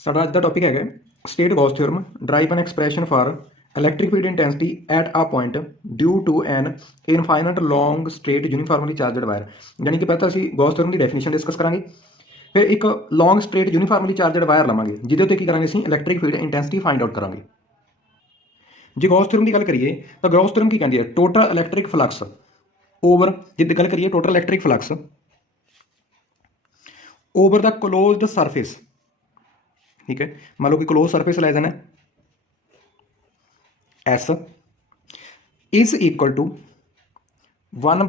साडा अज का टॉपिक है state Gauss theorem derive an expression for electric field intensity at a point due to an infinite long straight uniformly charged wire. यानी कि पहले ਅਸੀਂ Gauss theorem की definition discuss करांगे, फिर एक long straight uniformly charged wire लवांगे जिहदे उत्ते की करांगे ਅਸੀਂ electric field intensity find out करांगे। जे गॉस थ्योरम की गल करिए तो गॉस थ्योरम की कहती है टोटल इलैक्ट्रिक फ्लक्स ओवर, जे गल करिए total electric flux over the closed surface, ठीक है। मान लो कि क्लोज सरफेस लै देना S is equal to 1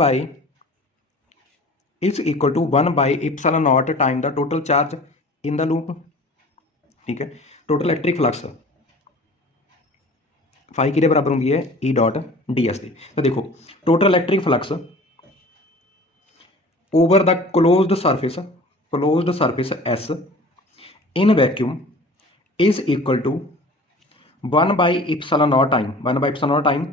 epsilon naught time the total charge in the loop, ठीक है। टोटल इलैक्ट्रिक फ्लक्स फाई कि बराबर होंगी है ई डॉट डी एस की। तो देखो total electric flux over the closed surface S in vacuum is equal to 1/इप्सिलॉन naught time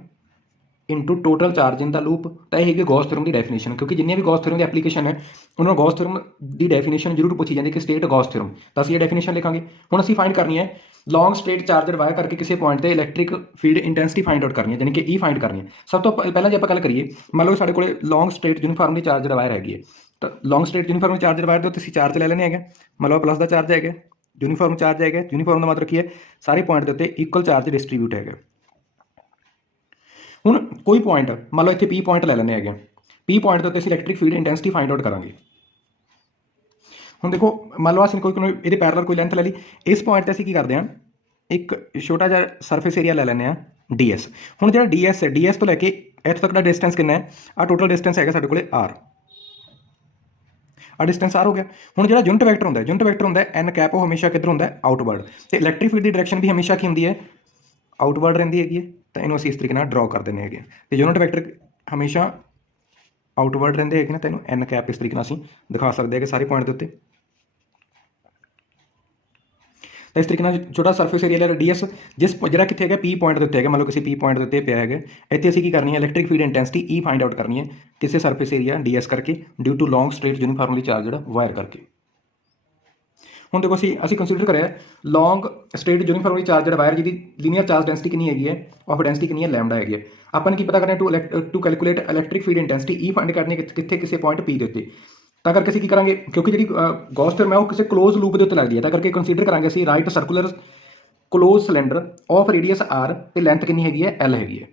into total charge in the loop. तो यह है गॉस थ्योरम की डेफिनेशन, क्योंकि जिन्हें भी गॉस थ्योरम की एप्लीकेशन है उन्होंने गॉस थ्योरम की डेफिनेशन जरूर पूछी जाती है कि स्टेट गॉस थ्योरम, तो असं ये डेफिनेशन लिखांगे। हुण असीं फाइंड करनी है लॉन्ग स्ट्रेट चार्जर वायर करके किसी पॉइंट पर electric field intensity find out करनी है, यानी कि ई फाइंड करनी है। सब तो पहले जो आप गल करिए, मान लो साढ़े को लॉन्ग स्ट्रेट यूनीफॉर्मली चार्जर वायर हैगी है, तो लॉन्ग स्ट्रेट यूनीफॉर्मली चार्जर वायर के उत्ते असीं चार्ज ले लेने हैं। मान लो प्लस का चार्ज है, यूनीफॉर्म चार्ज है, यूनीफॉर्म का मतलब की है सारे पॉइंट के उत्ते इक्वल चार्ज डिस्ट्रीब्यूट है। हुण कोई पॉइंट मान लो इत्थे पी पॉइंट ले लेने हैं, पी पॉइंट के उत्ते असीं electric field intensity find out करांगे। हुण देखो मान लो असीं कोई इहदे पैरेलल कोई लेंथ ले ली, इस पॉइंट ते असीं की करदे हां एक छोटा जिहा सरफेस एरिया ले लैंदे हां डी एस। हुण जिहड़ा डी एस है, डी एस तो लैके इत्थे तक दा डिस्टेंस कितना है, आ टोटल डिस्टेंस है साडे कोले आर, आ डिस्टेंस आर हो गया। हुण जिहड़ा यूनिट वैक्टर हुंदा है एन कैप, वो हमेशा किधर हुंदा है आउटवर्ड, तो इलैक्ट्रिक फील्ड की डायरैक्शन भी हमेशा की हुंदी है आउटवर्ड रहिंदी हैगी, तो इन्हूं असीं इस तरीके नाल ड्रॉ कर दिंदे हैगे। तो यूनिट वैक्टर हमेशा आउटवर्ड रहिंदे हैगे ने, तो इन्हूं एन कैप इस तरीके नाल असीं दिखा सकते हैं कि सारे पॉइंट के उत्ते। तो इस तरीके नाल छोटा सरफेस एरिया ले डी एस जिस जिहड़ा कित्थे हैगा पी पॉइंट के उत्ते हैगा, मान लो किसी पी पॉइंट के उत्ते पिया हैगा, इत्थे असीं की करनी है electric field intensity E find out करनी है किसी सरफेस एरिया डी एस करके due to long straight uniformly charged wire करके। हुण देखो असीं कंसीडर करिया long straight uniformly charged wire जिहदी लीनियर चार्ज डेंसिटी कितनी हैगी है, ऑफ डेंसिटी कितनी है लैम्डा हैगी है। अपन की पता करना to calculate electric field intensity E find करनी है कित्थे किसी पॉइंट पी के उत्ते। ਤਾਂ ਕਰਕੇ ਅਸੀਂ ਕੀ ਕਰਾਂਗੇ, ਕਿਉਂਕਿ ਜਿਹੜੀ ਗੌਸ ਥਿਓਰਮ ਹੈ ਉਹ ਕਿਸੇ ਕਲੋਜ਼ ਲੂਪ ਦੇ ਉੱਤੇ ਲੱਗਦੀ ਹੈ, ਤਾਂ ਕਰਕੇ ਕੰਸੀਡਰ ਕਰਾਂਗੇ ਅਸੀਂ right circular close cylinder of radius R ਤੇ ਲੈਂਥ ਕਿੰਨੀ ਹੈਗੀ ਹੈ ਐਲ ਹੈਗੀ ਹੈ।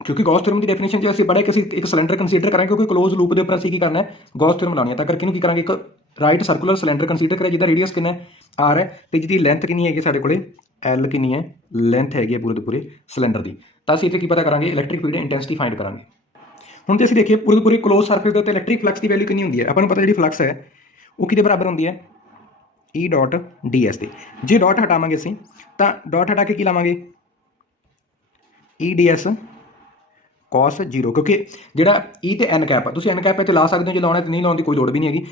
ਕਿਉਂਕਿ ਗੌਸ ਥਿਓਰਮ ਦੀ ਡੈਫੀਨੇਸ਼ਨ 'ਚ ਅਸੀਂ ਪੜ੍ਹਿਆ ਕਿ ਅਸੀਂ ਇੱਕ ਸਿਲੰਡਰ ਕੰਸੀਡਰ ਕਰਾਂਗੇ, ਕਿਉਂਕਿ ਕਲੋਜ਼ ਲੂਪ ਦੇ ਉੱਪਰ ਅਸੀਂ ਕੀ ਕਰਨਾ ਹੈ ਗੌਸ ਥਿਓਰਮ ਲਾਉਣੀ ਹੈ। ਤਾਂ ਕਰਕੇ ਇਹਨੂੰ ਕੀ ਕਰਾਂਗੇ ਇੱਕ ਰਾਈਟ ਸਰਕੂਲਰ ਸਿਲੰਡਰ ਕੰਸੀਡਰ ਕਰਿਆ ਜਿਹਦਾ ਰੇਡੀਅਸ ਕਿੰਨਾ ਆਰ ਹੈ ਤੇ ਜਿਹਦੀ ਲੈਂਥ ਕਿੰਨੀ ਹੈਗੀ ਸਾਡੇ ਕੋਲੇ ਐਲ ਕਿੰਨੀ ਹੈ ਲੈਂਥ ਹੈਗੀ ਹੈ ਪੂਰੇ ਦੇ ਪੂਰੇ ਸਿਲੰਡਰ ਦੀ। ਤਾਂ ਅਸੀਂ ਇੱਥੇ ਕੀ ਪਤਾ ਕਰਾਂਗੇ ਇਲੈਕਟ੍ਰਿਕ ਫੀਲਡ ਇੰਟੈਂਸਿਟੀ फाइंड ਕਰਾਂਗੇ। ਹੁਣ ਤੇ ਅਸੀਂ ਦੇਖੀਏ ਪੂਰੀ ਕਲੋਜ਼ ਸਰਫੇਸ ਦੇ ਉੱਤੇ ਇਲੈਕਟ੍ਰਿਕ ਫਲਕਸ ਦੀ ਵੈਲਿਊ ਕਿੰਨੀ ਹੁੰਦੀ ਹੈ। ਆਪਾਂ ਨੂੰ ਪਤਾ ਜਿਹੜੀ ਫਲਕਸ ਹੈ ਉਹ ਕਿਹਦੇ ਬਰਾਬਰ ਹੁੰਦੀ ਹੈ ई डॉट डी एस ਦੇ। ਜੇ ਡਾਟ ਹਟਾਵਾਂਗੇ ਅਸੀਂ ਤਾਂ ਡਾਟ ਹਟਾ ਕੇ ਕੀ ਲਾਵਾਂਗੇ ई डी एस cos 0, ਕਿਉਂਕਿ ਜਿਹੜਾ ई ਤੇ n ਕੈਪ ਤੁਸੀਂ n ਕੈਪ ਇੱਥੇ ਲਾ ਸਕਦੇ ਹੋ, ਜੇ ਲਾਉਣਾ ਤੇ ਨਹੀਂ ਲਾਉਣ ਦੀ ਕੋਈ ਲੋੜ ਵੀ ਨਹੀਂ ਹੈਗੀ।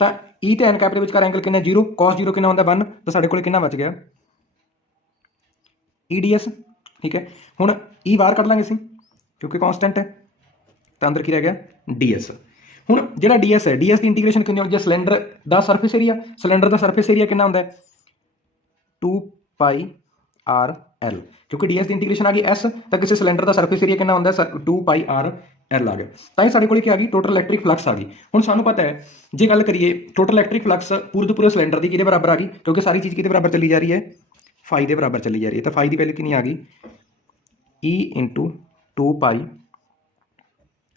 ਤਾਂ ई ਤੇ n ਕੈਪ ਦੇ ਵਿਚਕਾਰ ਐਂਗਲ ਕਿੰਨਾ 0, cos 0 ਕਿੰਨਾ ਹੁੰਦਾ 1, ਤਾਂ ਸਾਡੇ ਕੋਲ ਕਿੰਨਾ ਬਚ ਗਿਆ ई डी एस, ਠੀਕ ਹੈ। ਹੁਣ ई ਬਾਹਰ ਕੱਢ ਲਾਂਗੇ ਅਸੀਂ ਕਿਉਂਕਿ ਕੌਨਸਟੈਂਟ ਹੈ, ਤਾਂ ਅੰਦਰ ਕੀ ਰਹਿ ਗਿਆ डी एस। ਹੁਣ ਜਿਹੜਾ डी एस ਹੈ डी एस ਦੀ ਇੰਟੀਗ੍ਰੇਸ਼ਨ ਕਿੰਨੀ ਹੋਣੀ, ਜੇ ਸਿਲੰਡਰ ਦਾ ਸਰਫੇਸ ਏਰੀਆ ਕਿੰਨਾ ਹੁੰਦਾ 2π r l, ਕਿਉਂਕਿ डी एस ਦੀ ਇੰਟੀਗ੍ਰੇਸ਼ਨ ਆ ਗਈ s, ਤਾਂ ਕਿਸੇ ਸਿਲੰਡਰ ਦਾ ਸਰਫੇਸ ਏਰੀਆ ਕਿੰਨਾ ਹੁੰਦਾ 2π r l ਆ ਗਿਆ। ਤਾਂ ਇਹ ਸਾਡੇ ਕੋਲ ਕੀ ਆ ਗਈ ਟੋਟਲ ਇਲੈਕਟ੍ਰਿਕ ਫਲਕਸ ਆ ਗਈ। ਹੁਣ ਸਾਨੂੰ ਪਤਾ ਹੈ ਜੇ ਗੱਲ ਕਰੀਏ ਟੋਟਲ ਇਲੈਕਟ੍ਰਿਕ ਫਲਕਸ ਪੂਰੇ ਦੇ ਪੂਰੇ ਸਿਲੰਡਰ ਦੀ ਕਿਹਦੇ ਬਰਾਬਰ ਆ ਗਈ, ਕਿਉਂਕਿ ਸਾਰੀ ਚੀਜ਼ ਕਿਹਦੇ ਬਰਾਬਰ ਚੱਲੀ ਜਾ ਰਹੀ ਹੈ ਫਾਈ ਦੇ ਬਰਾਬਰ ਚੱਲੀ ਜਾ ਰਹੀ ਹੈ। ਤਾਂ ਫਾਈ ਦੀ ਵੈਲਿਊ ਕਿੰਨੀ ਆ ਗਈ e इंटू 2π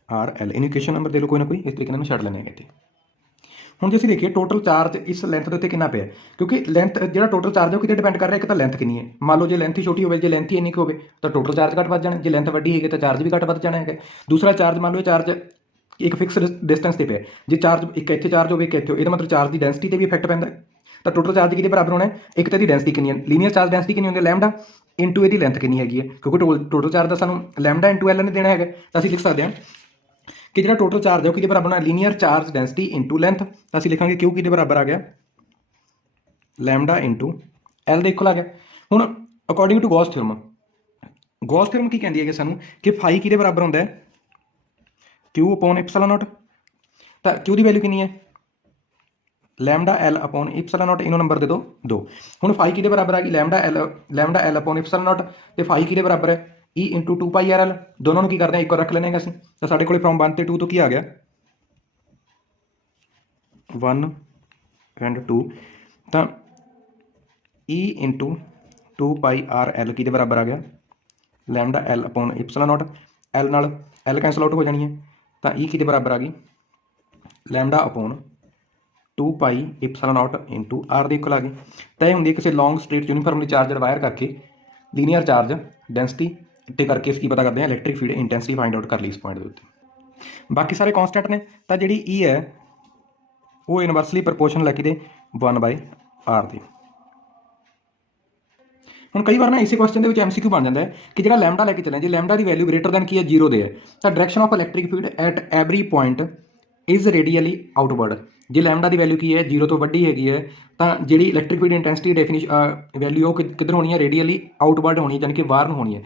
आर एल। इन्हू इक्वेशन नंबर दे लो कोई ना कोई, इस तरीके में छड़ लेने इतने। ਹੁਣ ਜੇ ਅਸੀਂ ਦੇਖੀਏ ਟੋਟਲ ਚਾਰਜ ਇਸ ਲੈਂਥ ਦੇ ਉੱਤੇ ਕਿੰਨਾ ਪਿਆ, ਕਿਉਂਕਿ ਲੈਂਥ ਜਿਹੜਾ ਟੋਟਲ ਚਾਰਜ ਹੈ ਉਹ ਕਿਤੇ ਡਿਪੈਂਡ ਕਰ ਰਿਹਾ, ਇੱਕ ਤਾਂ ਲੈਂਥ ਕਿੰਨੀ ਹੈ। ਮੰਨ ਲਓ ਜੇ ਲੈਂਥ ਹੀ ਛੋਟੀ ਹੋਵੇ, ਜੇ ਲੈਂਥ ਹੀ ਇੰਨੀ ਕੁ ਹੋਵੇ ਤਾਂ ਟੋਟਲ ਚਾਰਜ ਘੱਟ ਵੱਧ ਜਾਣਾ, ਜੇ ਲੈਂਥ ਵੱਡੀ ਹੈਗੀ ਤਾਂ ਚਾਰਜ ਵੀ ਘੱਟ ਵੱਧ ਜਾਣਾ ਹੈਗਾ। ਦੂਸਰਾ ਚਾਰਜ ਮੰਨ ਲਓ ਇਹ ਚਾਰਜ ਇੱਕ ਫਿਕਸ ਡਿਸਟੈਂਸ ਤੇ ਪਿਆ, ਜੇ ਚਾਰਜ ਇੱਕ ਇੱਥੇ ਚਾਰਜ ਹੋਵੇ ਇੱਕ ਇੱਥੇ, ਇਹਦਾ ਮਤਲਬ ਚਾਰਜ ਦੀ ਡੈਂਸਿਟੀ ਤੇ ਵੀ ਇਫੈਕਟ ਪੈਂਦਾ। ਤਾਂ ਟੋਟਲ ਚਾਰਜ ਕਿਹਦੇ ਬਰਾਬਰ ਹੋਣਾ, ਇੱਕ ਤਾਂ ਇਹਦੀ ਡੈਂਸਿਟੀ ਕਿੰਨੀ ਹੈ, ਲੀਨੀਅਰ ਚਾਰਜ ਡੈਂਸਿਟੀ ਕਿੰਨੀ ਹੁੰਦੀ ਹੈ ਲੈਮਡਾ ਇੰਟੂ ਇਹਦੀ ਲੈਂਥ ਕਿੰਨੀ ਹੈਗੀ ਹੈ, ਕਿਉਂਕਿ ਟੋਟਲ ਚਾਰਜ ਦਾ ਸਾਨੂੰ ਲੈਮਡਾ ਇੰਟੂ ਐਲ ਨੇ ਦੇਣਾ ਹੈਗਾ। ਤਾਂ ਅਸੀਂ ਲਿਖ ਸਕਦੇ ਹਾਂ कि जो टोटल चार्ज है वो कि बराबर होना linear charge density into length. तो असं लिखांगे क्यों कि बराबर आ गया लैमडा इंटू एल दे इक्वल आ गया। हुण अकॉर्डिंग टू गॉस थ्योरम की कहती है कि सानू कि फाई कि बराबर होंदा है क्यू अपॉन इप्सिलॉन नॉट। तो क्यू की वैल्यू कितनी है lambda L upon epsilon note, ਇਹਨੂੰ ਨੰਬਰ ਦੇ ਦਿਓ 2। ਹੁਣ ਫਾਈ ਕਿਹਦੇ ਬਰਾਬਰ ਆ ਗਈ, lambda L upon epsilon note, ਤੇ ਫਾਈ ਕਿਹਦੇ ਬਰਾਬਰ ਹੈ E into 2 pi R L. ਦੋਨੋਂ ਨੂੰ ਕੀ ਕਰਦੇ ਹਾਂ, ਇੱਕੋ ਰੱਖ ਲੈਣੇ ਅਸੀਂ। ਤਾਂ ਸਾਡੇ ਕੋਲ ਫਰੋਮ 1 ਤੇ 2 ਤੋਂ ਕੀ ਆ ਗਿਆ 1 ਐਂਡ 2, ਤਾਂ E into 2 pi R L ਕਿਹਦੇ ਬਰਾਬਰ ਆ ਗਿਆ lambda L upon epsilon naught. L ਨਾਲ ਐਲ ਕੈਂਸਲ ਆਊਟ ਹੋ ਜਾਣੀ ਹੈ, ਤਾਂ E ਕਿਹਦੇ ਬਰਾਬਰ ਆ ਗਈ lambda upon 2 pi epsilon naught into R ਦੇ ਇਕੁਅਲ ਆ ਗਈ। ਤਾਂ ਇਹ ਹੁੰਦੀ ਹੈ ਕਿਸੇ long straight uniformly charged wire ਕਰਕੇ ਲੀਨੀਅਰ ਚਾਰਜ ਡੈਂਸਿਟੀ ਤੇ ਕਰਕੇ ਅਸੀਂ ਕੀ ਪਤਾ ਕਰਦੇ ਹਾਂ electric field intensity find out ਕਰ ਲਈ ਇਸ ਪੁਆਇੰਟ ਦੇ ਉੱਤੇ। ਬਾਕੀ ਸਾਰੇ ਕੌਨਸਟੈਂਟ ਨੇ, ਤਾਂ ਜਿਹੜੀ E ਹੈ ਉਹ ਇਨਵਰਸਲੀ ਪ੍ਰਪੋਰਸ਼ਨਲ ਹੈ ਕਿਹਦੇ 1/r ਦੇ। ਹੁਣ ਕਈ ਵਾਰ ਨਾ ਇਸੇ ਕੁਐਸਚਨ ਦੇ ਵਿੱਚ MCQ ਬਣ ਜਾਂਦਾ ਹੈ ਕਿ ਜਿਹੜਾ ਲੈਮਡਾ ਲੈ ਕੇ ਚੱਲੇ, ਜੇ ਲੈਮਡਾ ਦੀ ਵੈਲਿਊ ਗ੍ਰੇਟਰ ਦੈਨ ਕੀ ਹੈ 0 ਦੇ ਹੈ, ਤਾਂ direction of electric field at every point is radially outward. ਜੇ ਲੈਮਡਾ ਦੀ ਵੈਲਿਊ ਕੀ ਹੈ 0 ਤੋਂ ਵੱਡੀ ਹੈਗੀ ਹੈ, ਤਾਂ ਜਿਹੜੀ electric field intensity definition value ਉਹ ਕਿੱਧਰ ਹੋਣੀ ਹੈ ਰੇਡੀਅਲੀ ਆਊਟਵਰਡ ਹੋਣੀ ਹੈ, ਯਾਨੀ ਕਿ ਬਾਹਰ ਨੂੰ ਹੋਣੀ ਹੈ।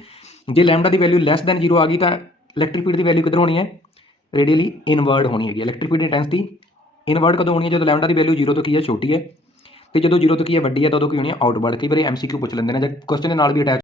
ਜੇ ਲੈਮਡਾ ਦੀ ਵੈਲਿਊ ਲੈਸ ਦੈਨ 0 ਆ ਗਈ, ਤਾਂ ਇਲੈਕਟ੍ਰਿਕ ਫੀਲਡ ਦੀ ਵੈਲਿਊ ਕਿੱਧਰ ਹੋਣੀ ਹੈ ਰੇਡੀਅਲੀ ਇਨਵਰਡ ਹੋਣੀ ਹੈਗੀ। ਇਲੈਕਟ੍ਰਿਕ ਫੀਲਡ ਇੰਟੈਂਸਿਟੀ ਇਨਵਰਡ ਕਦੋਂ ਹੋਣੀ ਹੈ, ਜਦੋਂ ਲੈਮਡਾ ਦੀ ਵੈਲਿਊ 0 ਤੋਂ ਕੀ ਹੈ ਛੋਟੀ ਹੈ, ਤੇ ਜਦੋਂ 0 ਤੋਂ ਕੀ ਹੈ ਵੱਡੀ ਹੈ ਤਾਂ ਉਦੋਂ ਕੀ ਹੋਣੀ ਹੈ ਆਊਟਵਰਡ। ਕਈ ਵਾਰੀ MCQ ਪੁੱਛ ਲੈਂਦੇ ਨੇ ਜਾਂ ਕੁਐਸਚਨ ਦੇ ਨਾਲ ਵੀ ਅਟੈਚ